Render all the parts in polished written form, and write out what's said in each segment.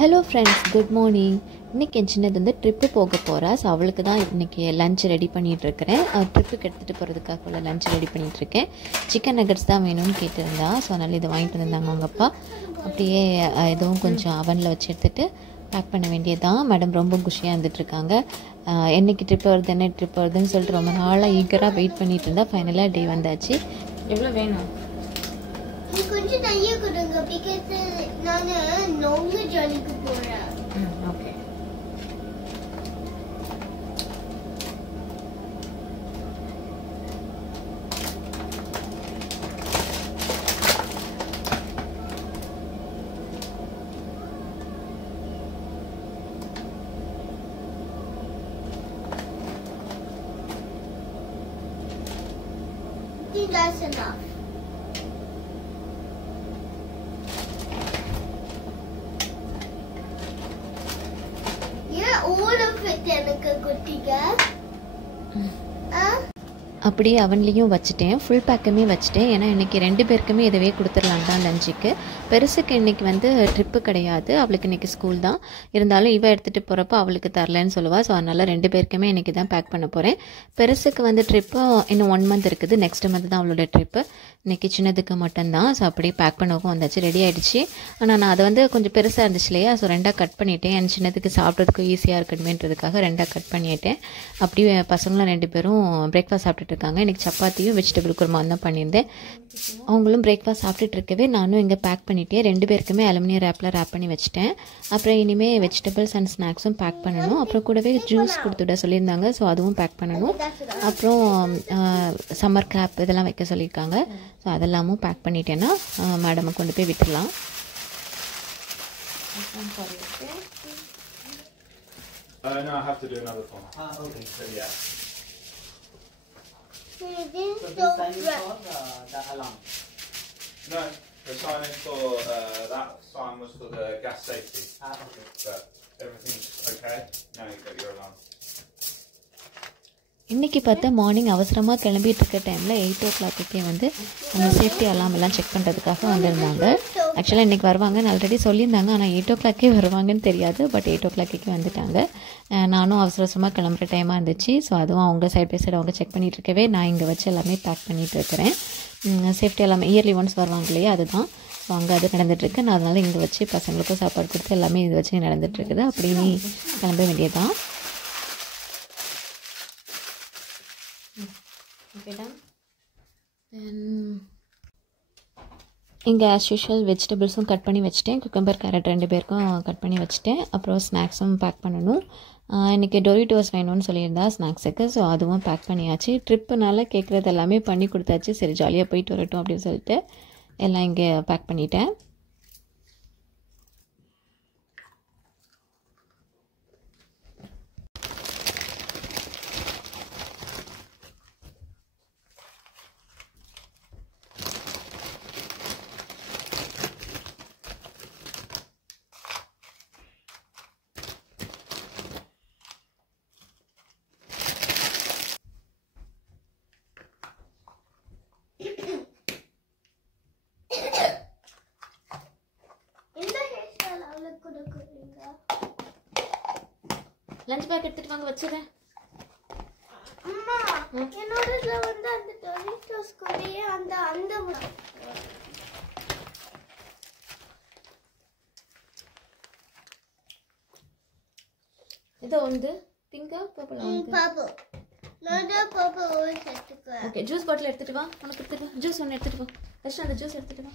Hello friends, good morning. இன்றைக்கி என் சின்னது வந்து ட்ரிப்பு போக போகிறா. ஸோ அவளுக்கு தான் இன்றைக்கி லஞ்ச் ரெடி பண்ணிகிட்ருக்கிறேன். ட்ரிப்புக்கு எடுத்துகிட்டு போகிறதுக்காக உள்ள லஞ்ச் ரெடி பண்ணிகிட்ருக்கேன். சிக்கன் நகட்ஸ் தான் வேணும்னு கேட்டிருந்தா. ஸோ அதனால் இதை வாங்கிட்டு வந்திருந்தாங்க அவங்க அப்பா. அப்படியே எதுவும் கொஞ்சம் அவனில் வச்சு எடுத்துகிட்டு பேக் பண்ண வேண்டியதான். மேடம் ரொம்ப குஷியாக இருந்துகிட்ருக்காங்க. என்றைக்கு ட்ரிப் வருது, என்ன ட்ரிப் வருதுன்னு சொல்லிட்டு ரொம்ப நாளாக ஈகராக வெயிட் பண்ணிகிட்டு இருந்தா. ஃபைனலாக டே வந்தாச்சு. எவ்வளோ வேணும்? கொஞ்சம் நிறைய கொடுங்க. பிகாஸ் நான் லாங் ஜர்னிக்கு போறேன். Okay. That's enough. All of it எனக்கு குட்டிங்க. அப்படியே அவன்லேயும் வச்சுட்டேன், ஃபுல் பேக்குமே வச்சுட்டேன். ஏன்னா இன்றைக்கி 2 பேருக்குமே இதவே கொடுத்துடலாம் தான் லஞ்சுக்கு. பெருசுக்கு இன்றைக்கி வந்து ட்ரிப்பு கிடையாது, அவளுக்கு இன்றைக்கி ஸ்கூல் தான். இருந்தாலும் இவள் எடுத்துகிட்டு போகிறப்ப அவளுக்கு தரலன்னு சொல்லுவாள். ஸோ அதனால் 2 பேருக்குமே இன்றைக்கி தான் பேக் பண்ண போகிறேன். பெருசுக்கு வந்து ட்ரிப்பு இன்னும் 1 மந்த் இருக்குது. நெக்ஸ்ட் மந்த் தான் அவளோட ட்ரிப்பு. இன்றைக்கி சின்னதுக்கு மட்டும்தான். ஸோ அப்படியே பேக் பண்ணவும் வந்தாச்சு, ரெடி ஆகிடுச்சு. ஆனால் நான் அதை வந்து கொஞ்சம் பெருசாக இருந்துச்சு இல்லையா, ஸோ 2ஆக கட் பண்ணிவிட்டேன். என் சின்னதுக்கு சாப்பிட்றதுக்கும் ஈஸியாக இருக்கணுமேன்றதுக்காக 2ஆக கட் பண்ணிவிட்டேன். அப்படியே பசங்களும் 2 பேரும் பிரேக்ஃபாஸ்ட் சாப்பிட்டுட்டு இருக்காங்க. இன்றைக்கி சப்பாத்தியும் வெஜிடபிள் குருமா தான் பண்ணியிருந்தேன். அவங்களும் பிரேக்ஃபாஸ்ட் சாப்பிட்டுட்டு இருக்கவே நானும் இங்கே பேக் பண்ணிட்டேன். 2 பேருக்குமே அலுமினியம் ரேப்பில் ரேப் பண்ணி வச்சுட்டேன். அப்புறம் இனிமேல் வெஜிடபிள்ஸ் அண்ட் ஸ்நாக்ஸும் பேக் பண்ணணும். அப்புறம் கூடவே ஜூஸ் கொடுத்துட சொல்லியிருந்தாங்க, ஸோ அதுவும் பேக் பண்ணணும். அப்புறம் சம்மர் கிராப் இதெல்லாம் வைக்க சொல்லியிருக்காங்க. ஸோ அதெல்லாமும் பேக் பண்ணிட்டேன்னா மேடமை கொண்டு போய் விட்டுடலாம். No, I have to do another form. Okay. So, yeah. So this the alarm. No, the signing for that sign was for the gas safety. Okay. But everything's okay. Now you got your alarm. இன்றைக்கி பார்த்தா morning அவசரமாக கிளம்பிட்டு இருக்க டைமில் 8 o'clock வந்து அந்த safety அலாம் எல்லாம் check பண்ணுறதுக்காக வந்திருந்தாங்க. ஆக்சுவலாக இன்றைக்கி வருவாங்கன்னு ஆல்ரெடி சொல்லியிருந்தாங்க. ஆனால் 8 o'clock வருவாங்கன்னு தெரியாது. பட் 8 o'clock வந்துட்டாங்க. நானும் அவசரமாக கிளம்புற டைமாக இருந்துச்சு. ஸோ அதுவும் அவங்க சைட் பை சைடு அவங்க செக் பண்ணிகிட்டு இருக்கவே நான் இங்கே வச்சு எல்லாமே பேக் பண்ணிகிட்டு இருக்கிறேன். சேஃப்டி எல்லாமே இயர்லி ஒன்ஸ் வருவாங்க இல்லையா, அதுதான். ஸோ அங்கே அது நடந்துகிட்ருக்கு. நான் அதனால் இங்கே வச்சு பசங்களுக்கும் சாப்பாடு கொடுத்து எல்லாமே இது வச்சு நடந்துகிட்ருக்குது. அப்படி நீ கிளம்ப வேண்டியதான். இங்கே ஆஸ் யூஷுவல் வெஜிடபிள்ஸும் கட் பண்ணி வச்சுட்டேன். குக்கம்பர், கேரட் 2 பேருக்கும் கட் பண்ணி வச்சுட்டேன். அப்புறம் ஸ்நாக்ஸும் பேக் பண்ணணும். இன்றைக்கி டொரிட்டோஸ் வேணும்னு சொல்லியிருந்தா ஸ்நாக்ஸுக்கு. ஸோ அதுவும் பேக் பண்ணியாச்சு. ட்ரிப்புனால கேட்குறது எல்லாமே பண்ணி கொடுத்தாச்சு. சரி ஜாலியாக போயிட்டு வரட்டும் அப்படின்னு சொல்லிட்டு எல்லாம் இங்கே பேக் பண்ணிட்டேன். லஞ்ச் பேக் எடுத்துட்டு வாங்க, வச்சுறேன். அம்மா என்னோடதுல வந்து அந்த டொரிட்டோஸ் கூடயே அந்த இது வந்து பிங்கா பர்பிள் வந்து பர்பிள். நான் பர்பிள் ஓல்ஸ் எடுத்துக்கிறேன். ஓகே, ஜூஸ் பாட்டில் எடுத்துட்டு வா. உனக்கு எடுத்துட்டு வா. ஜூஸ் ஒன்று எடுத்துட்டு வா. ஃபர்ஸ்ட் அந்த ஜூஸ் எடுத்துட்டு வா.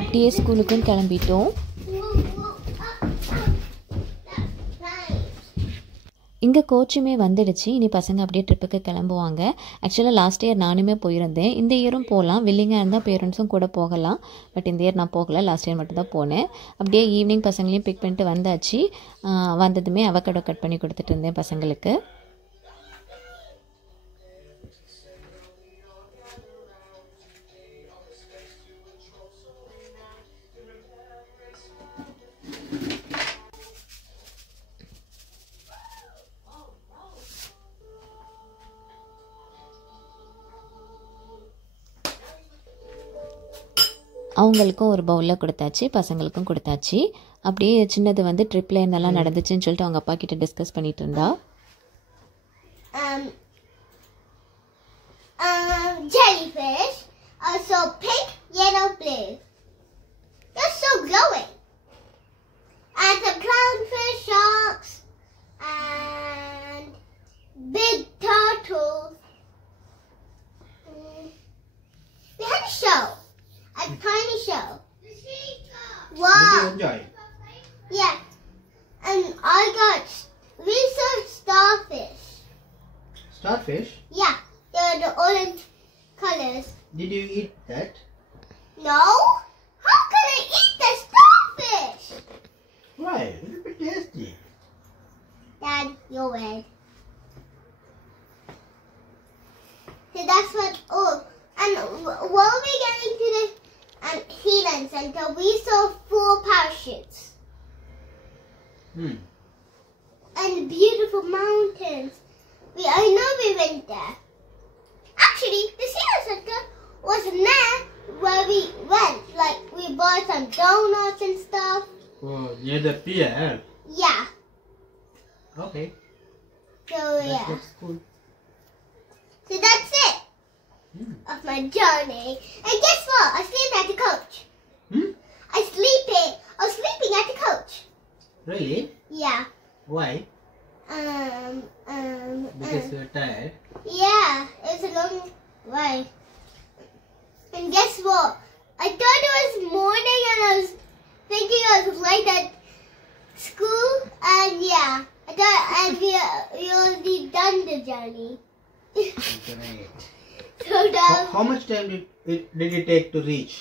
அப்படியே ஸ்கூலுக்கும் கிளம்பிட்டோம். இங்கே கோச்சுமே வந்துடுச்சு. இனி பசங்க அப்படியே ட்ரிப்புக்கு கிளம்புவாங்க. ஆக்சுவலாக லாஸ்ட் இயர் நானுமே போயிருந்தேன். இந்த இயரும் போகலாம். வில்லிங்காக இருந்தால் பேரண்ட்ஸும் கூட போகலாம். பட் இந்த இயர் நான் போகலை, லாஸ்ட் இயர் மட்டும் தான் போனேன். அப்படியே ஈவினிங் பசங்களையும் பிக் பண்ணிட்டு வந்தாச்சு. வந்ததுமே அவகேடோ கட் பண்ணி கொடுத்துட்டு இருந்தேன் பசங்களுக்கு. அவங்களுக்கும் ஒரு பவுலில் கொடுத்தாச்சு, பசங்களுக்கும் கொடுத்தாச்சு. அப்படியே சின்னது வந்து ட்ரிப்பில் என்னெல்லாம் நடந்துச்சுன்னு சொல்லிட்டு அவங்க அப்பா கிட்ட டிஸ்கஸ் பண்ணிட்டு இருந்தா. Jellyfish are so pink, yellow, blue. They're so glowing. And some clownfish, sharks, and big turtles. We had a show, a tiny show. Wow. Did you enjoy? Yeah. And we saw starfish. Starfish? Yeah, they're the orange colors. Did you eat that? No? How can I eat the starfish? Why? It'll be tasty. Dad, you're weird. So that's what. Oh, and while we getting to the healing center, we saw 4 parachutes and beautiful mountains. I know we went there. Actually, the healing center wasn't there where we went. Like we bought some donuts and stuff. Oh, near the pier? Yeah. Okay. So yeah. That's cool. So that's it of my journey. And guess what? I sleep at the coach. I was sleeping at the coach. Really? Yeah. Why? Because um, you're tired? Yeah, it was a long ride. And guess what? I thought it was morning and I was thinking I was late at school. And yeah, I thought we already done the journey. Great. So now, How much time did it take to reach?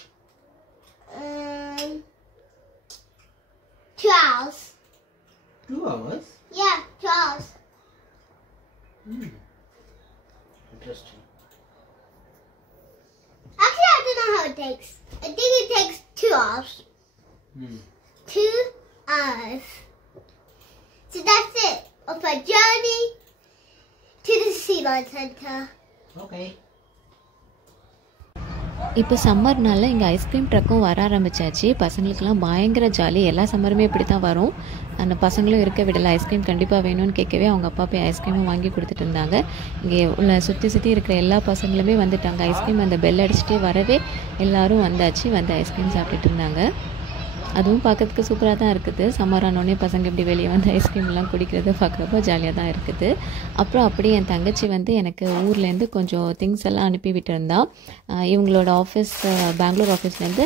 2 hours. 2 hours? Yeah, 2 hours. Interesting. Actually, I don't know how it takes. I think it takes 2 hours. 2 hours. So that's it of our journey to the Sealand Center. Okay. இப்போ சம்மர்னால இங்கே ice cream ட்ரக்கும் வர ஆரம்பிச்சாச்சு. பசங்களுக்கெல்லாம் பயங்கர jolly. எல்லா சம்மருமே இப்படி தான் வரும். அந்த பசங்களும் இருக்க விடலை. ஐஸ்கிரீம் கண்டிப்பாக வேணும்னு கேட்கவே அவங்க அப்பா போய் ஐஸ்கிரீமும் வாங்கி கொடுத்துட்டு இருந்தாங்க. இங்கே உள்ள சுற்றி இருக்கிற எல்லா பசங்களுமே வந்துட்டாங்க. ஐஸ்கிரீம் அந்த பெல் அடிச்சுட்டே வரவே எல்லோரும் வந்தாச்சு. வந்து ஐஸ்கிரீம் சாப்பிட்டுட்டு இருந்தாங்க. அதுவும் பார்க்கறதுக்கு சூப்பராக தான் இருக்குது. சம்மர் ஆனோடனே பசங்க இப்படி வெளியே வந்து ஐஸ்கிரீம்லாம் குடிக்கிறது பார்க்குறப்போ ஜாலியாக தான் இருக்குது. அப்புறம் அப்படியே என் தங்கச்சி வந்து எனக்கு ஊர்லேருந்து கொஞ்சம் திங்ஸ் எல்லாம் அனுப்பி விட்டுருந்தா. இவங்களோட ஆஃபீஸ் பெங்களூர் ஆஃபீஸ்லேருந்து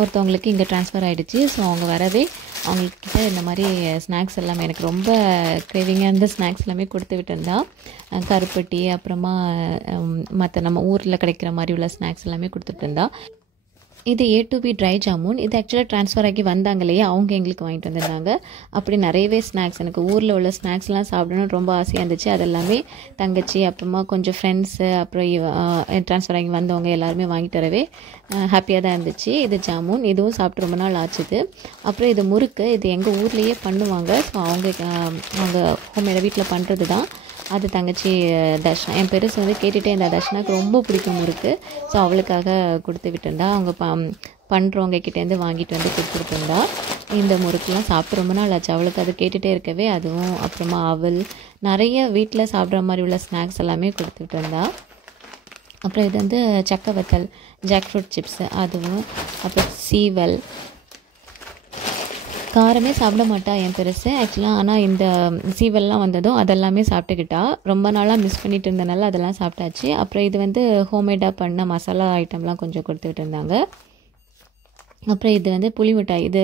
ஒருத்தவங்களுக்கு இங்கே ட்ரான்ஸ்ஃபர் ஆகிடுச்சு. ஸோ அவங்க வரவே அவங்கக்கிட்ட இந்த மாதிரி ஸ்நாக்ஸ் எல்லாமே எனக்கு ரொம்ப கிரேவிங்காக இருந்த ஸ்நாக்ஸ் எல்லாமே கொடுத்து விட்டுருந்தா. கருப்பட்டி அப்புறமா மற்ற நம்ம ஊரில் கிடைக்கிற மாதிரி உள்ள ஸ்நாக்ஸ் எல்லாமே கொடுத்துட்டு இருந்தா. இது A2B ட்ரை ஜாமுன். இது ஆக்சுவலாக ட்ரான்ஸ்ஃபர் ஆகி வந்தாங்க இல்லையா, அவங்க எங்களுக்கு வாங்கிட்டு வந்திருந்தாங்க. அப்படி நிறையவே ஸ்நாக்ஸ், எனக்கு ஊரில் உள்ள ஸ்நாக்ஸ்லாம் சாப்பிடணும்னு ரொம்ப ஆசையாக இருந்துச்சு. அதெல்லாமே தங்கச்சி அப்புறமா கொஞ்சம் ஃப்ரெண்ட்ஸு அப்புறம் ட்ரான்ஸ்ஃபர் ஆகி வந்தவங்க எல்லாருமே வாங்கிட்டு வரவே ஹாப்பியாக தான் இருந்துச்சு. இது ஜாமுன், இதுவும் சாப்பிட்டு ரொம்ப நாள் ஆச்சுது. அப்புறம் இது முறுக்கு, இது எங்கள் ஊர்லேயே பண்ணுவாங்க. ஸோ அவங்க ஹோம்மேடாக வீட்டில் பண்ணுறது தான். அது தங்கச்சி தர்ஷனா, என் பெருசு வந்து கேட்டுகிட்டே இருந்தா, தர்ஷனாக்கு ரொம்ப பிடிக்கும் முறுக்கு. ஸோ அவளுக்காக கொடுத்து விட்டுருந்தா. அவங்க பண்ணுறவங்க கிட்டேருந்து வாங்கிட்டு வந்து கொடுத்துட்டு இருந்தா. இந்த முறுக்குலாம் சாப்பிட்டு ரொம்ப நாள் ஆச்சு. அவளுக்கு அது கேட்டுகிட்டே இருக்கவே அதுவும் அப்புறமா அவள் நிறைய வீட்டில் சாப்பிட்ற மாதிரி உள்ள ஸ்நாக்ஸ் எல்லாமே கொடுத்துட்டு இருந்தா. அப்புறம் இது வந்து சக்கை வத்தல், ஜாக் ஃப்ரூட் சிப்ஸு, அதுவும் அப்புறம் சீவல். காரமே சாப்பிட மாட்டா என் பெருசு ஆக்சுவலாக. ஆனால் இந்த சீவல்லாம் வந்ததும் அதெல்லாமே சாப்பிட்டுக்கிட்டா. ரொம்ப நாளாக மிஸ் பண்ணிட்டு இருந்தனால அதெல்லாம் சாப்பிட்டாச்சு. அப்புறம் இது வந்து ஹோம்மேடாக பண்ண மசாலா ஐட்டம்லாம் கொஞ்சம் கொடுத்துக்கிட்டு இருந்தாங்க. அப்புறம் இது வந்து புளி மிட்டாய், இது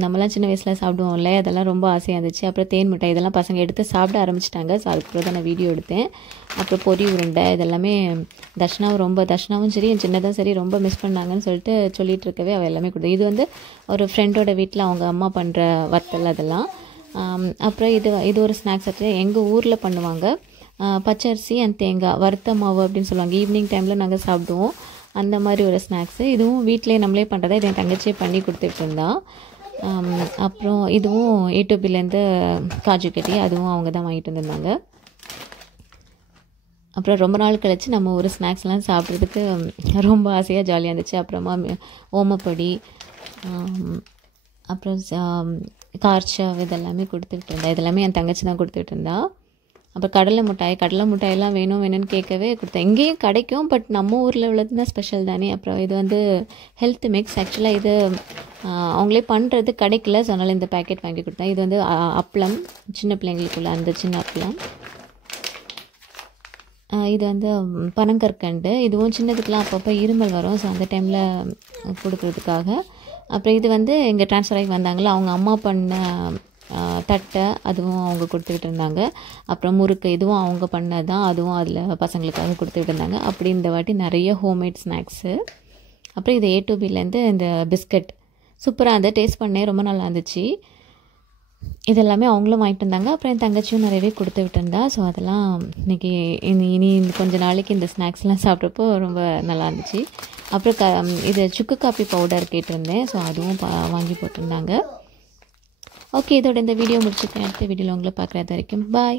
நம்மலாம் சின்ன வயசில் சாப்பிடுவோம்ல, அதெல்லாம் ரொம்ப ஆசையாக இருந்துச்சு. அப்புறம் தேன் மிட்டாய், இதெல்லாம் பசங்க எடுத்து சாப்பிட ஆரம்பிச்சிட்டாங்க. ஸோ அதுக்கப்புறம் தான் நான் வீடியோ எடுத்தேன். அப்புறம் பொரி உருண்டை, இதெல்லாமே தர்ஷனாவும் சரி என் சின்னதும் சரி ரொம்ப மிஸ் பண்ணாங்கன்னு சொல்லிட்டு இருக்கவே அவள் எல்லாமே கொடுத்து. இது வந்து ஒரு ஃப்ரெண்டோட வீட்டில் அவங்க அம்மா பண்ணுற வத்தல் அதெல்லாம். அப்புறம் இது ஒரு ஸ்நாக்ஸ் ஆச்சு, எங்கள் ஊரில் பண்ணுவாங்க. பச்சரிசி அண்ட் தேங்காய் வறுத்த மாவு அப்படின்னு சொல்லுவாங்க. ஈவினிங் டைமில் நாங்கள் சாப்பிடுவோம் அந்த மாதிரி ஒரு ஸ்நாக்ஸு. இதுவும் வீட்டிலே நம்மளே பண்ணுறதா, இதை என் தங்கச்சியே பண்ணி கொடுத்துட்டு இருந்தா. அப்புறம் இதுவும் A2Bலேருந்து காஜு கட்டி, அதுவும் அவங்க தான் வாங்கிட்டு வந்திருந்தாங்க. அப்புறம் ரொம்ப நாள் கழித்து நம்ம ஒரு ஸ்நாக்ஸ்லாம் சாப்பிட்றதுக்கு ரொம்ப ஆசையாக ஜாலியாக இருந்துச்சு. அப்புறமா ஓமப்பொடி, அப்புறம் கார்ச்சாவ் இதெல்லாமே கொடுத்துக்கிட்டு இருந்தா. இதெல்லாமே என் தங்கச்சி தான் கொடுத்துட்டு இருந்தா. அப்புறம் கடலை மிட்டாயெல்லாம் வேணும்னு கேட்கவே கொடுத்தேன். இங்கேயும் கிடைக்கும், பட் நம்ம ஊரில் உள்ளது தான் ஸ்பெஷல் தானே. அப்புறம் இது வந்து ஹெல்த் மிக்ஸ். ஆக்சுவலாக இது அவங்களே பண்ணுறது கிடைக்கல, ஸோ அதனால் இந்த பேக்கெட் வாங்கி கொடுத்தேன். இது வந்து அப்பளம், சின்ன பிள்ளைங்களுக்குள்ள அந்த சின்ன அப்பளம். இது வந்து பனங்கற்கண்டு. இதுவும் சின்னதுக்கெலாம் அப்பப்போ இருமல் வரும், ஸோ அந்த டைமில் கொடுக்குறதுக்காக. அப்புறம் இது வந்து இங்கே ட்ரான்ஸ்ஃபர் ஆகி வந்தாங்களே, அவங்க அம்மா பண்ண தட்டை, அதுவும் அவங்க கொடுத்துக்கிட்டு இருந்தாங்க. அப்புறம் முறுக்கு, இதுவும் அவங்க பண்ணது தான், அதுவும் அதில் பசங்களுக்காக கொடுத்துக்கிட்டு இருந்தாங்க. அப்படி இந்த வாட்டி நிறைய ஹோம்மேட் ஸ்நாக்ஸு. அப்புறம் இது A to Bலேருந்து இந்த பிஸ்கட் சூப்பராக இருந்தது, டேஸ்ட் பண்ணேன், ரொம்ப நல்லா இருந்துச்சு. இதெல்லாமே அவங்களும் வாங்கிட்டு இருந்தாங்க. அப்புறம் என் தங்கச்சியும் நிறையவே கொடுத்து விட்டுருந்தா. ஸோ அதெல்லாம் இன்றைக்கி இனி கொஞ்ச நாளைக்கு இந்த ஸ்நாக்ஸ்லாம் சாப்பிட்றப்போ ரொம்ப நல்லா இருந்துச்சு. அப்புறம் இது சுக்கு காப்பி பவுடர் கேட்டிருந்தேன், ஸோ அதுவும் வாங்கி போட்டிருந்தாங்க. ஓகே, இதோட இந்த வீடியோ முடிச்சுருக்கேன். அடுத்த வீடியோவில் உங்களை பார்க்குறது வரைக்கும் பாய்.